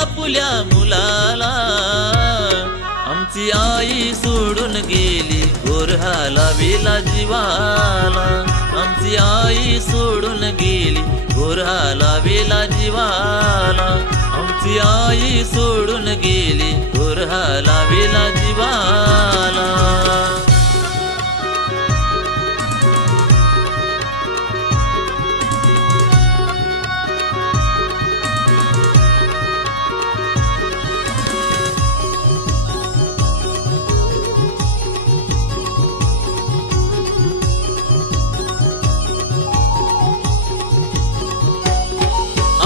आपुल्या मुलाला. आमची आई सोडून गेली गोरहाला विला जीवाला. आमची आई सोडून गेली गोरहाला विला जीवाला. आमची आई सोडून गेली गोरहाला विला जीवाला.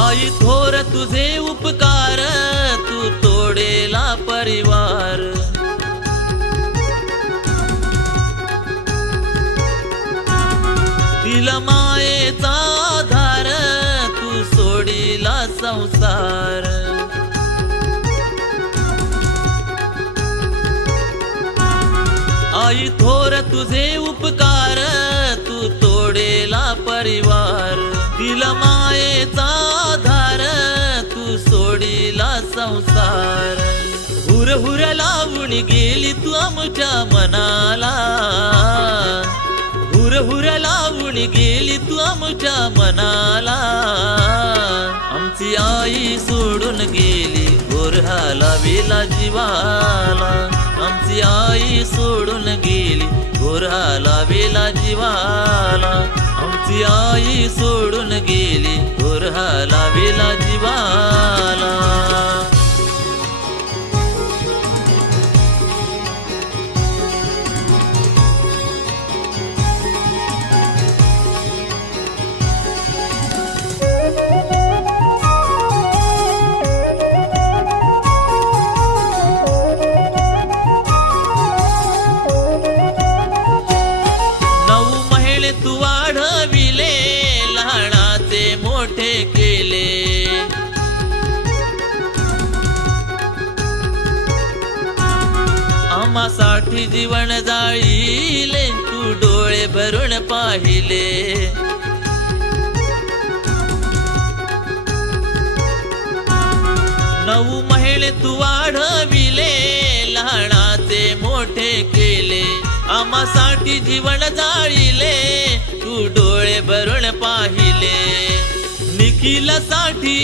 आई थोर तुझे उपकार, तू तोडेला परिवार. दिला मायेचा आधार, तू सोडिला संसार. आई थोर तुझे उपकार, तू तोडेला परिवार. दिला मायेचा आधार, तू सोडिला संसार. हुर हुर लावून गेली तू आमच्या मनाला. हुर हुर लावून गेली तू आमच्या मनाला. आमची आई सोडून गेली गोरहाला विला जीवाला. आमची आई सोडून गेली गोरहाला विला जीवाला. आमची आई सोडून गेली गोरहाला विला जीवाला. तू वाढविले लहानाचे मोठे केले. आम्हासाठी जीवन जाळीले, तू डोळे भरून पाहिले. 9 महिने तू वाढविले लहानाचे मोठे केले. आम्हासाठी जीवन जाळीले, तू डोळे भरून पाहिले. निखिलसाठी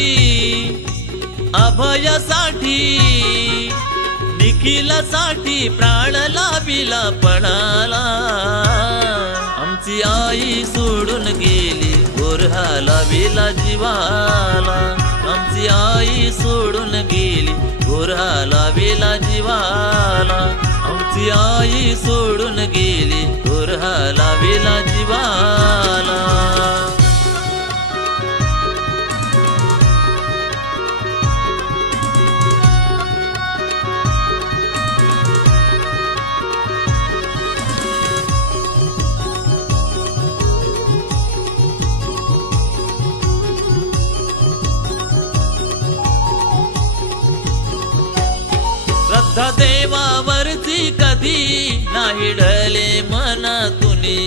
अभयासाठी, निखिलसाठी प्राण लाविला पणाला. आमची आई सोडून गेली गोरहाला विला जीवाला. आमची आई सोडून गेली गोरहाला विला जीवाला. आमची आई सोडून गेली गोरहाला विला जीवाला. श्रद्धा देवावरची कधी नाही ढळे मनातुनी.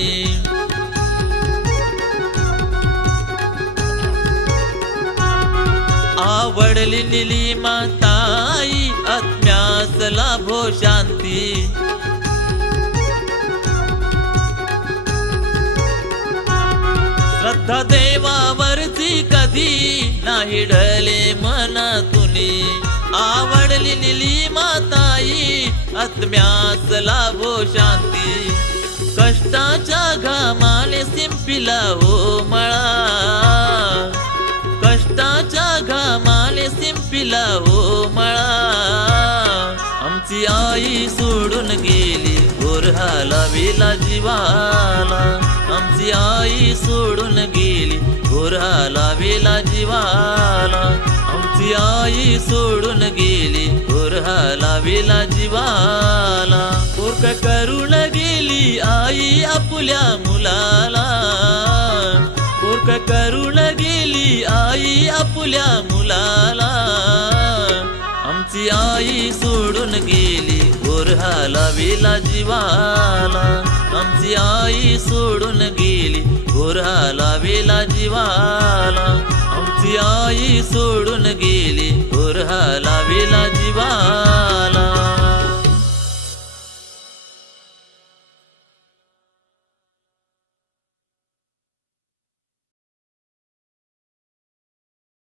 आवडली निलिमा ताई, आत्म्यास लाभो शांती. श्रद्धा देवावरची कधी नाही ढळे मनातुनी. आवडली निलिमा ताई, आत्म्यास लाभो शांती. कष्टाच्या घामाने शिंपिला हो मळा. कष्टाच्या घामाने शिंपिला हो मळा. आमची आई सोडून गेली गोरहाला विला जीवाला. आमची आई सोडून गेली गोरहाला विला जीवाला. आमची आई सोडून गेली गोरहाला विला जीवाला. पोरक करून गेली आई आपुल्या मुलाला. पोरक करून गेली आई आपुल्या मुलाला. आमची आई सोडून गेली गोरहाला विला जीवाला. आमची आई सोडून गेली गोरहाला विला जीवाला. आमची आई सोडून गेली गोरहाला गोरहा लाविला जीवाला.